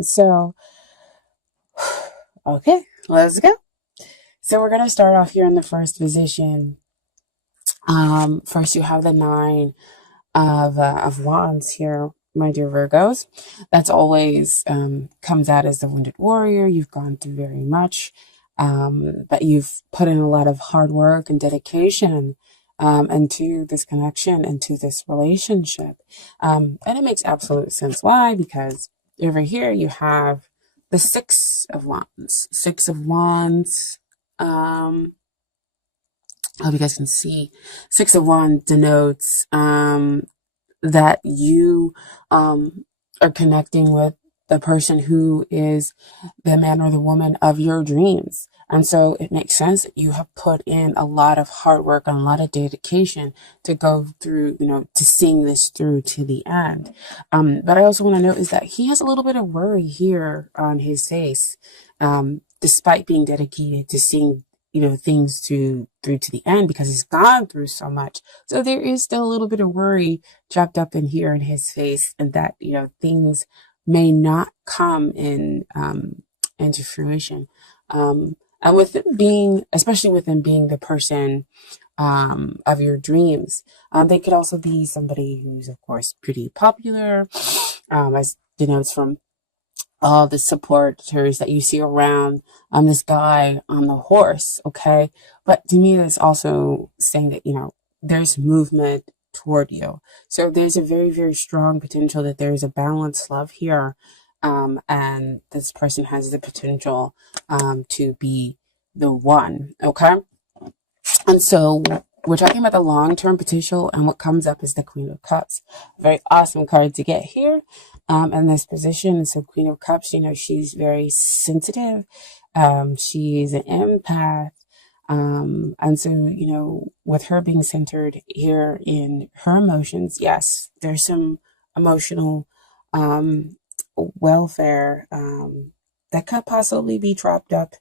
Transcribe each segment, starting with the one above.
So, okay, let's go. So we're going to start off here in the first position. First, you have the nine of wands here, my dear Virgos. That's always comes out as the wounded warrior. You've gone through very much, but you've put in a lot of hard work and dedication into this connection, into this relationship. And it makes absolute sense. Why? Because over here you have the Six of Wands. Six of Wands. I hope you guys can see. Six of Wands denotes that you are connecting with the person who is the man or the woman of your dreams. And so it makes sense that you have put in a lot of hard work and a lot of dedication to go through, to seeing this through to the end. But I also want to note is that he has a little bit of worry here on his face, despite being dedicated to seeing things through to the end because he's gone through so much. So there is still a little bit of worry chopped up in here in his face, and that things may not come into fruition. And with it being, especially with him being the person of your dreams, they could also be somebody who's of course pretty popular, as denotes from all the supporters that you see around this guy on the horse, okay? But to me, that's also saying that, there's movement toward you. So there's a very, very strong potential that there's a balanced love here. And this person has the potential to be the one, okay? And so we're talking about the long-term potential, and what comes up is the Queen of Cups. Very awesome card to get here in this position. So Queen of Cups, she's very sensitive. She's an empath. And so, with her being centered here in her emotions, yes, there's some emotional welfare that could possibly be dropped up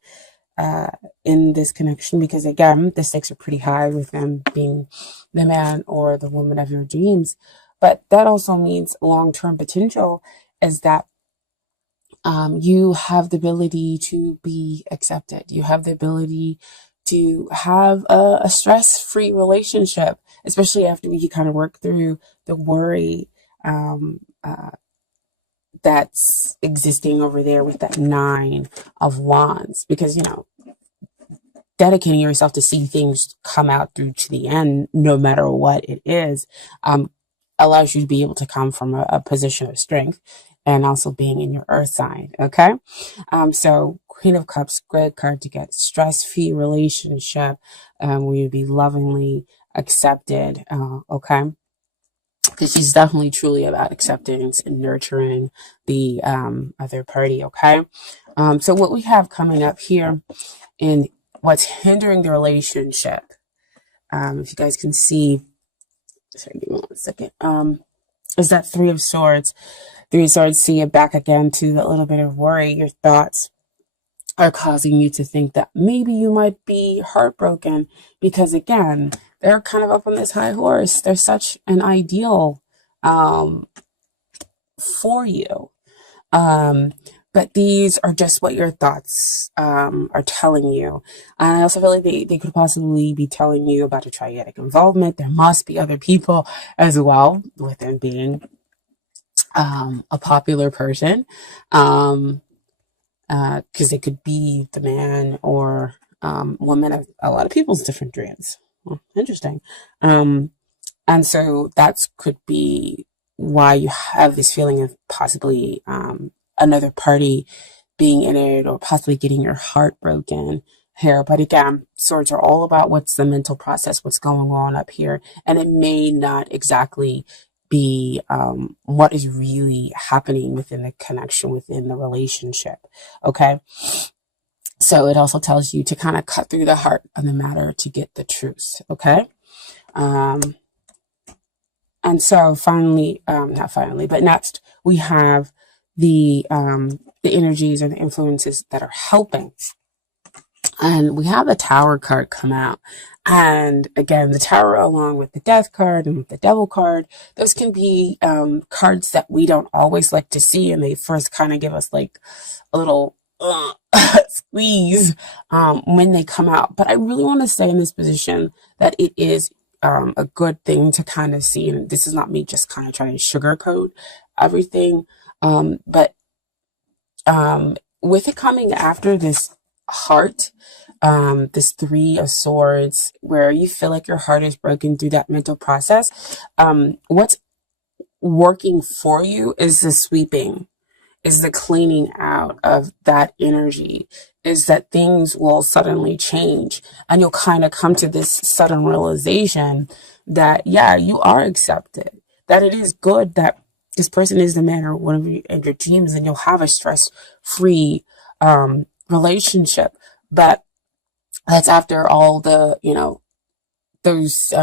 in this connection, because again, the stakes are pretty high with them being the man or the woman of your dreams. But that also means long-term potential is that you have the ability to be accepted. You have the ability to have a stress-free relationship, especially after you kind of work through the worry that's existing over there with that Nine of Wands, because dedicating yourself to see things come out through to the end, no matter what it is, allows you to be able to come from a position of strength, and also being in your earth sign. Okay. So Queen of Cups, great card to get. Stress-free relationship, where you'd be lovingly accepted. Okay. Because she's definitely truly about acceptance and nurturing the other party. Okay. So what we have coming up here in what's hindering the relationship, if you guys can see, sorry, give me 1 second, is that Three of Swords. Three of Swords, see it back again to that little bit of worry. Your thoughts are causing you to think that maybe you might be heartbroken, because again, they're kind of up on this high horse. They're such an ideal for you. But these are just what your thoughts are telling you. And I also feel like they could possibly be telling you about a triadic involvement. There must be other people as well, with them being a popular person. Because they could be the man or woman of a lot of people's different dreams. Well, interesting. And so that could be why you have this feeling of possibly another party being in it, or possibly getting your heart broken here. But again, swords are all about what's the mental process, what's going on up here. And it may not exactly be what is really happening within the connection, within the relationship. Okay. So it also tells you to kind of cut through the heart of the matter to get the truth. Okay. And so finally, not finally, but next we have the energies and the influences that are helping And we have the Tower card come out. And again, the Tower, along with the Death card and with the Devil card, those can be cards that we don't always like to see. And they first kind of give us like a little squeeze when they come out. But I really want to say in this position that it is a good thing to kind of see. And this is not me just kind of trying to sugarcoat everything. But with it coming after this heart, this Three of Swords, where you feel like your heart is broken through that mental process, what's working for you is the sweeping, is the cleaning out of that energy, is that things will suddenly change. And you'll kind of come to this sudden realization that, yeah, you are accepted, that it is good that this person is the man or one of your dreams, and you'll have a stress-free relationship. But that's after all the, those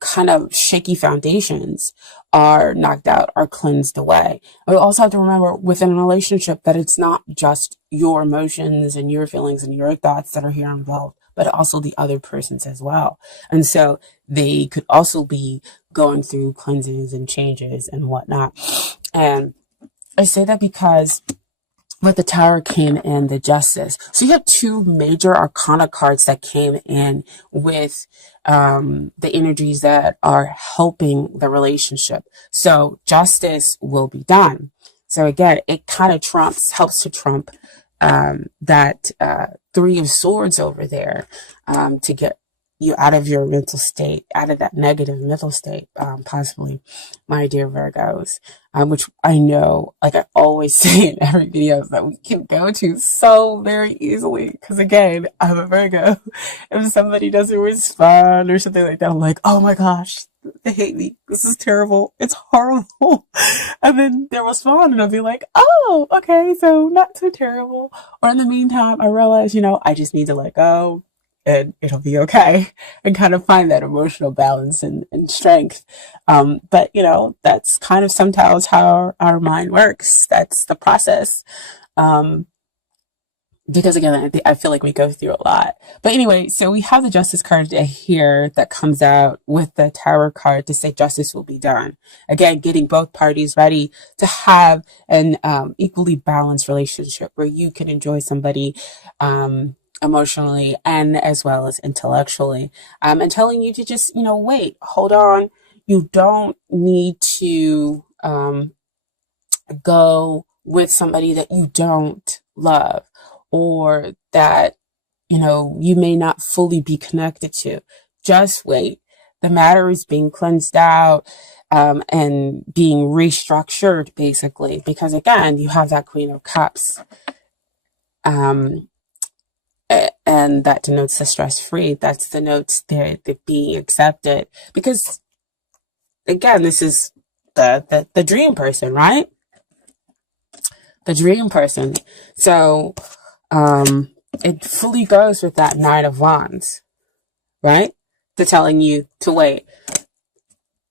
kind of shaky foundations are knocked out, are cleansed away. We also have to remember within a relationship that it's not just your emotions and your feelings and your thoughts that are here involved, but also the other person's as well. And so they could also be going through cleansings and changes and whatnot. And I say that because with the Tower came in the Justice. So you have two major arcana cards that came in with the energies that are helping the relationship. So justice will be done. So again, it kind of helps to trump that Three of Swords over there to get you out of your mental state, out of that negative mental state, possibly, my dear Virgos, which I know, like I always say in every video, that we can go to so very easily. Because again, I'm a Virgo. If somebody doesn't respond or something like that, I'm like, oh my gosh, they hate me. This is terrible. It's horrible. And then they'll respond and I'll be like, oh, okay, so not so terrible. Or in the meantime, I realize, I just need to let go and it'll be okay, and kind of find that emotional balance and strength. But that's kind of sometimes how our mind works. That's the process. Because again, I feel like we go through a lot. But anyway, so we have the Justice card here that comes out with the Tower card to say justice will be done. Again, getting both parties ready to have an equally balanced relationship where you can enjoy somebody emotionally and as well as intellectually, and telling you to just, wait, hold on. You don't need to go with somebody that you don't love, or that, you may not fully be connected to. Just wait. The matter is being cleansed out and being restructured, basically, because again, you have that Queen of Cups. And that denotes the stress-free. That's the notes there, the being accepted. Because again, this is the dream person, right? The dream person. So it fully goes with that Knight of Wands, right? To telling you to wait.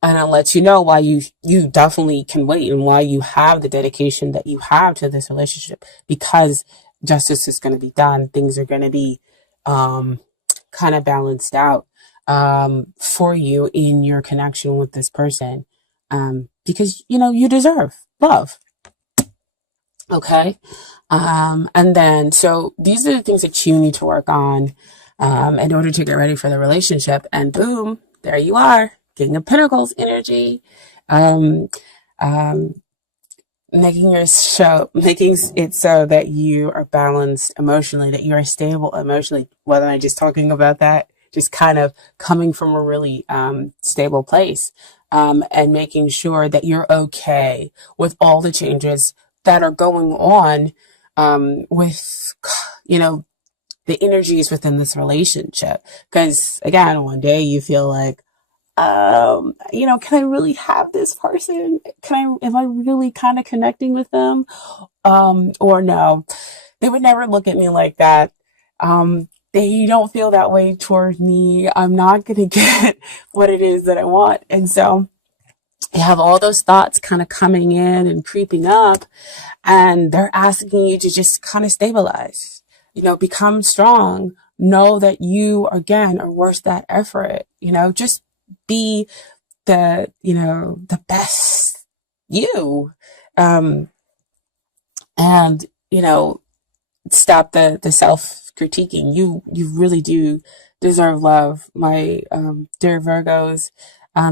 And I'll let you know why you definitely can wait, and why you have the dedication that you have to this relationship, because justice is going to be done. Things are going to be kind of balanced out for you in your connection with this person, because you deserve love. Okay. And then, so these are the things that you need to work on in order to get ready for the relationship. And boom, there you are, King of Pentacles energy. Making it so that you are balanced emotionally, that you are stable emotionally. Whether I'm just talking about that, just kind of coming from a really stable place, and making sure that you're okay with all the changes that are going on with, the energies within this relationship. Because again, one day you feel like, can I really have this person? Am I really kind of connecting with them? Or no, they would never look at me like that. They don't feel that way toward me. I'm not going to get what it is that I want. And so you have all those thoughts kind of coming in and creeping up, and they're asking you to just kind of stabilize, become strong, know that you, again, are worth that effort. Just be the best you. And, stop the self critiquing. You really do deserve love, my dear Virgos,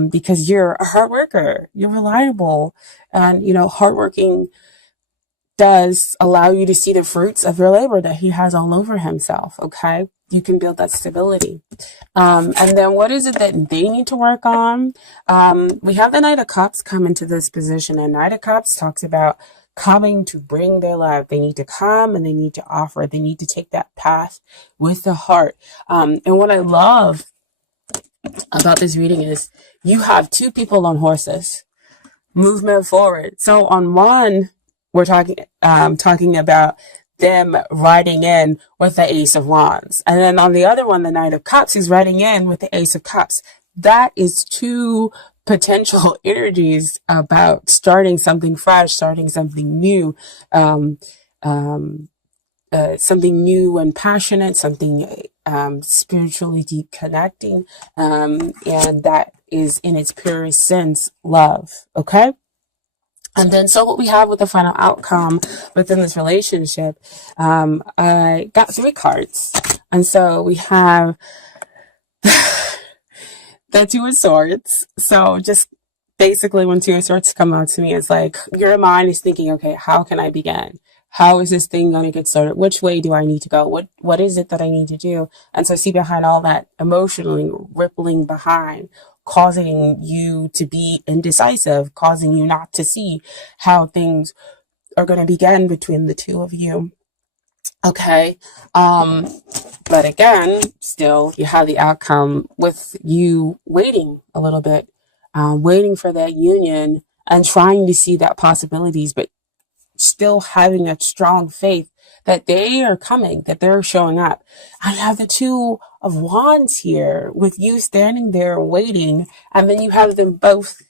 because you're a hard worker, you're reliable, and hardworking does allow you to see the fruits of your labor that he has all over himself. Okay, you can build that stability. And then what is it that they need to work on? We have the Knight of Cups come into this position, and Knight of Cups talks about coming to bring their love. They need to come and they need to offer. They need to take that path with the heart. And what I love about this reading is you have two people on horses, movement forward. So on one, we're talking about them riding in with the Ace of Wands. And then on the other one, the Knight of Cups, he's riding in with the Ace of Cups. That is two potential energies about starting something fresh, starting something new, something new and passionate, something spiritually deep connecting, and that is in its purest sense love. Okay. And then, so what we have with the final outcome within this relationship, I got 3 cards. And so we have the Two of Swords. So just basically when Two of Swords come out to me, it's like your mind is thinking, okay, how can I begin? How is this thing going to get started? Which way do I need to go? What is it that I need to do? And so see behind all that emotionally rippling behind, causing you to be indecisive, causing you not to see how things are going to begin between the two of you. Okay. But again, still, you have the outcome with you waiting a little bit, waiting for that union and trying to see that possibilities, but still having that strong faith that they are coming, that they're showing up. I have the Two of Wands here with you standing there waiting, and then you have them both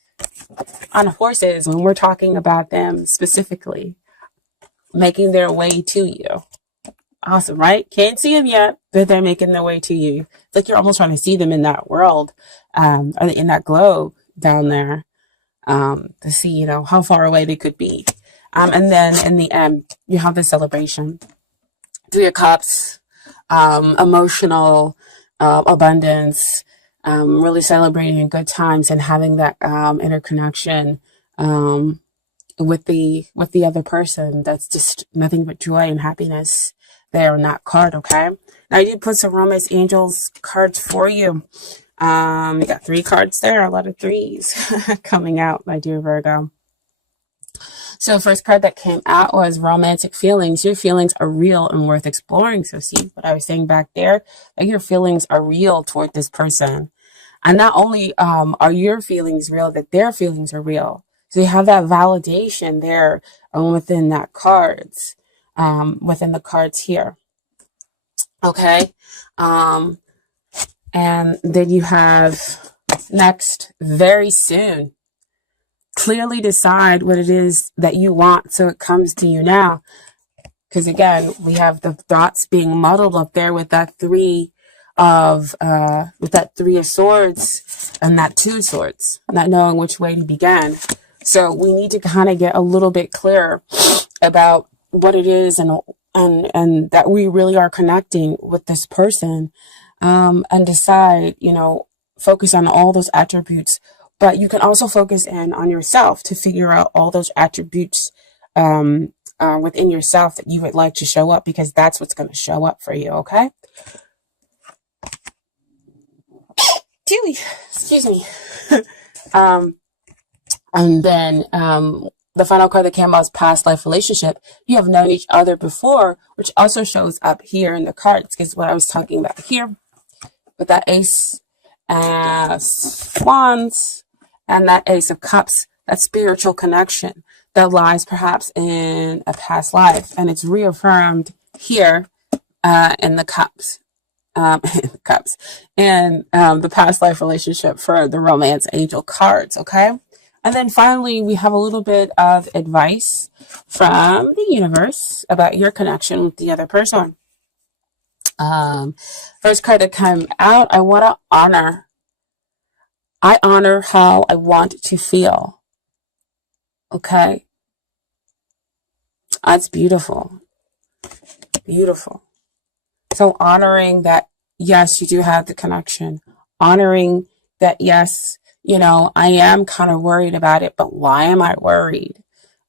on horses when we're talking about them specifically making their way to you. Awesome, right? Can't see them yet, but they're making their way to you. It's like you're almost trying to see them in that world, or in that globe down there, to see, how far away they could be. And then in the end, you have the celebration. 3 of Cups, emotional abundance, really celebrating good times and having that interconnection with the other person. That's just nothing but joy and happiness there on that card. Okay, now I did put some Romance Angels cards for you. You got 3 cards there, a lot of 3s coming out, my dear Virgo. So the first card that came out was romantic feelings. Your feelings are real and worth exploring. So see what I was saying back there? Like your feelings are real toward this person. And not only are your feelings real, that their feelings are real. So you have that validation there within that cards, within the cards here. Okay. And then you have next, very soon. Clearly decide what it is that you want so it comes to you now. Because again, we have the thoughts being muddled up there with that 3 of Swords and that 2 of Swords, not knowing which way to begin. So we need to kind of get a little bit clearer about what it is and that we really are connecting with this person, and decide, focus on all those attributes. But you can also focus in on yourself to figure out all those attributes within yourself that you would like to show up, because that's what's going to show up for you, okay? Excuse me. And then the final card that came out is past life relationship. You have known each other before, which also shows up here in the cards, because what I was talking about here with that Ace of Wands and that Ace of Cups, that spiritual connection that lies perhaps in a past life, and it's reaffirmed here in the Cups, and the past life relationship for the Romance Angel cards. Okay, and then finally we have a little bit of advice from the universe about your connection with the other person. Um, First card to come out, I want to honor. I honor how I want to feel. Okay. That's beautiful. Beautiful. So honoring that, yes, you do have the connection. Honoring that, yes, I am kind of worried about it, but why am I worried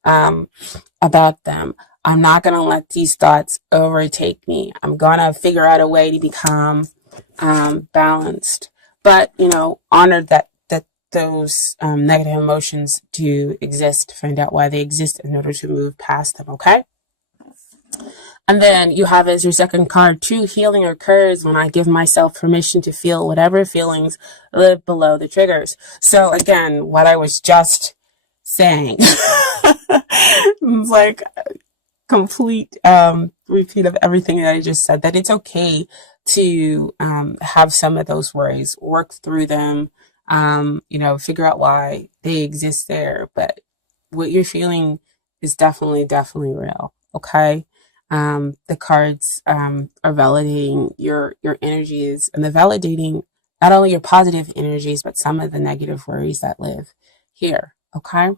about them? I'm not going to let these thoughts overtake me. I'm going to figure out a way to become balanced. But, honor that those negative emotions do exist. Find out why they exist in order to move past them, okay? And then you have as your second card, true healing occurs when I give myself permission to feel whatever feelings live below the triggers. So again, what I was just saying, it's like complete repeat of everything that I just said, that it's okay to have some of those worries, work through them, figure out why they exist there. But what you're feeling is definitely, definitely real. Okay. The cards are validating your energies, and they're validating not only your positive energies, but some of the negative worries that live here. Okay.